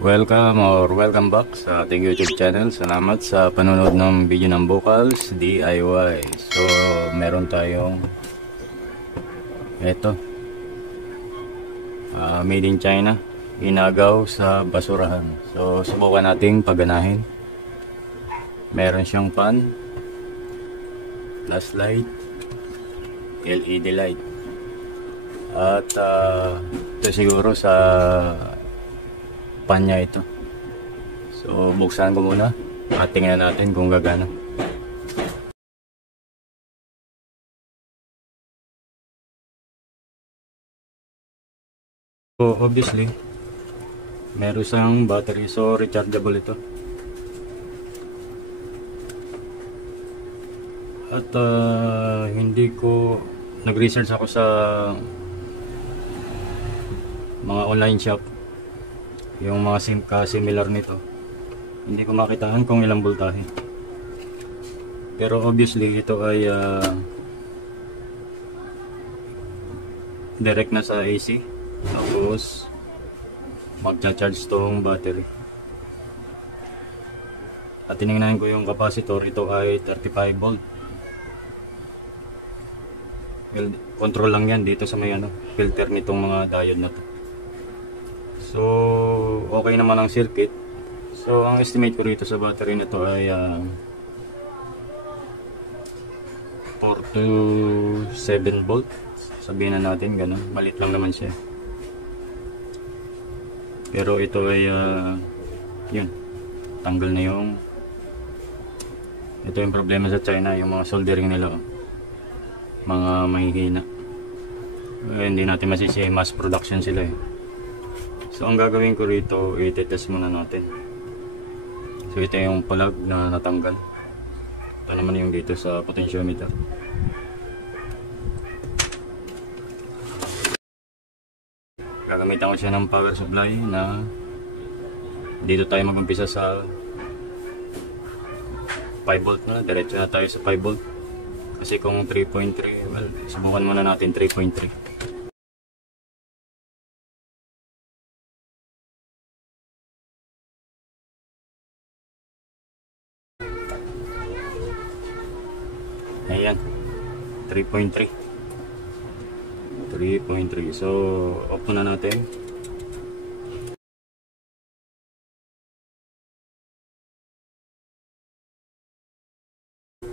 Welcome back sa ating YouTube channel. Salamat sa panonood ng video ng Vocals DIY. So, meron tayong ito, made in China, inagaw sa basurahan. So, subukan nating paganahin. Meron siyang fan, flashlight, LED light, at ito siguro sa pan niya ito. So buksan ko muna at tingnan natin kung gagana. So obviously meron siyang battery, so rechargeable ito. At hindi ko nag-research ako sa mga online shop, yung mga similar nito. Hindi ko makitaan kung ilang voltahe, pero obviously ito ay direct na sa AC, tapos magcha-charge tong battery. At tinignan ko yung capacitor, ito ay 35 volt. Control lang yan dito sa may filter nitong mga diode na to. So okay naman ang circuit. So ang estimate ko rito sa battery na to ay 4 to 7 volt. Sabihin na natin ganun, malit lang naman siya. Pero ito ay yun, tanggal na yung, ito yung problema sa China, yung mga soldering nila, mga mahihina. Hindi natin masisi, mass production sila eh. So ang gagawin ko rito, i-test muna natin. So ito yung plug na natanggal. Ito naman yung dito sa potentiometer. Gagamitan ko siya ng power supply na dito tayo mag-umpisa sa 5 volt na. Diretso na tayo sa 5 volt. Kasi kung 3.3, well, subukan muna natin 3.3. Ayan, 3.3. So off na natin.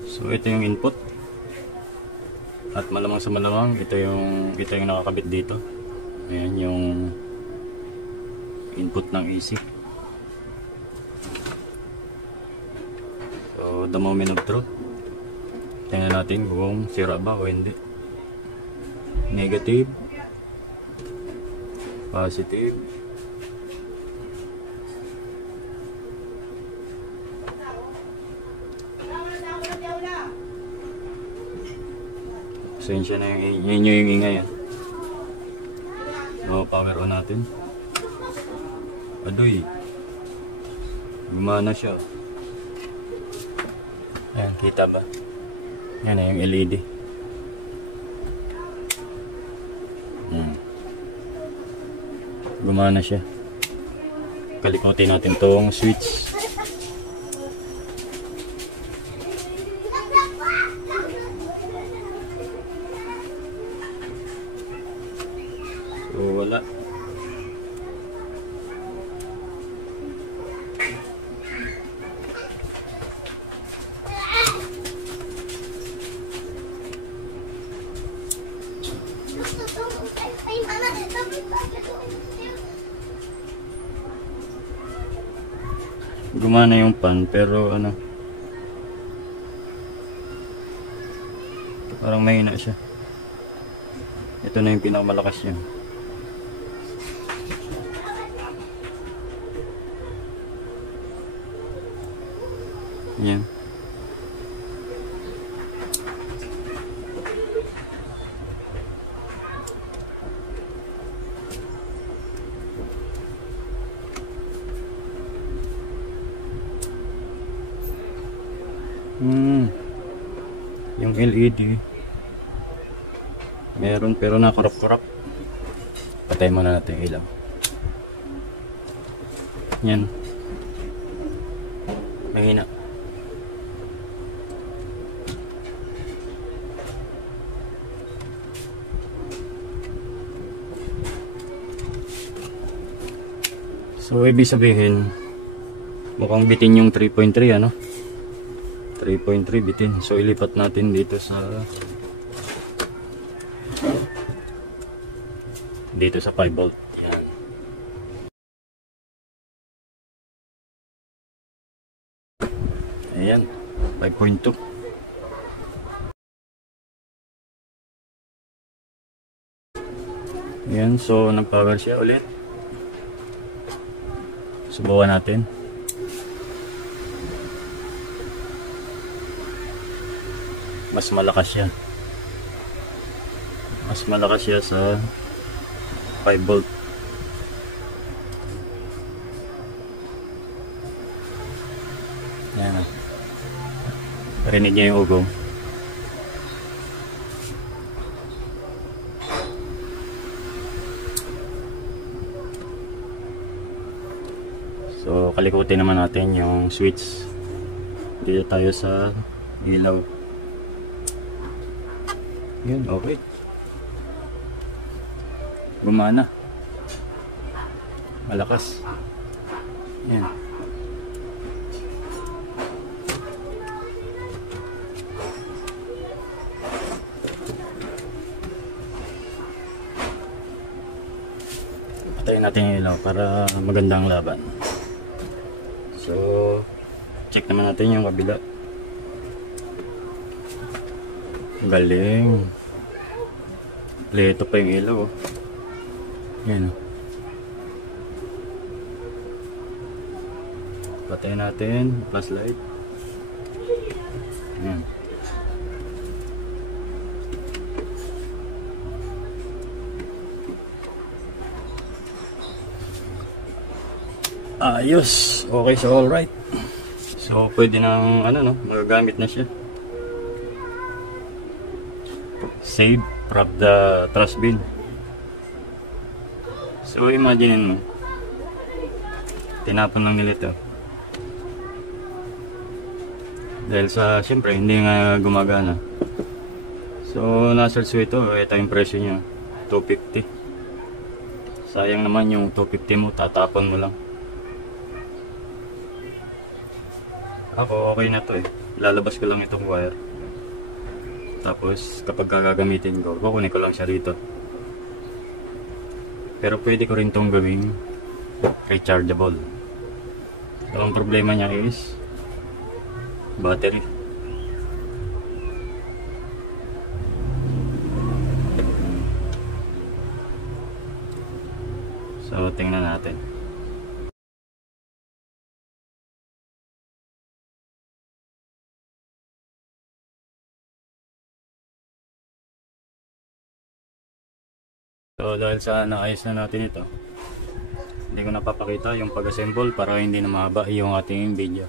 So ito yung input, at malamang sa malamang ito yung nakakabit dito. Ayan yung input ng AC. So the moment of truth, tingnan natin kung sira ba o hindi. Negative, positive, pasensya na yung ingay yan. So power on natin. Adoy, gumana siya. Ayan, kita ba? Yan na yung LED. Gumana siya. Kalikutin natin tong switch. So wala. Gumana yung pan, pero parang mahina siya. Ito na yung pinakamalakas niya. Yan. Yung LED meron pero nakurap-kurap. Patay muna natin ilaw. Yan. Mahina. So, ibig sabihin, mukhang bitin yung 3.3, ano? 3.3 bitin. So, ilipat natin dito sa 5 volt. Yan. Ayan, 5.2. Ayan, so nag-power siya ulit. Subukan natin. Mas malakas siya. Mas malakas siya sa 5 volt. Ayan. Parinig niya yung ugong. So, kalikutin naman natin yung switch. Dito tayo sa ilaw. Yun, okay. Gumana. Malakas. Yan. Patayin natin yung ilaw para magandang laban. So, check naman natin yung kabila. Galing. Pleto pa yung ilaw. Oh. Yan. Patayin natin. Flashlight. Yan. Ayos. Okay, so alright. So, pwede nang, magagamit na siya. Save from the trash bin. So, imagine mo. Tinapon lang nila ito. Dahil sa, siyempre, hindi nga gumagana. So, na-search ko ito. Ito yung presyo niya. 250. Sayang naman yung 250 mo. Tatapon mo lang. Ako, okay na to eh. Ilalabas ko lang itong wire. Tapos, kapag gagamitin ko, kukunin ko lang siya rito. Pero pwede ko rin itong gawing rechargeable. So, ang problema niya is battery. So, tingnan natin. So dahil sa naayos na natin ito, hindi ko napapakita yung pag-assemble para hindi na mahaba yung ating video.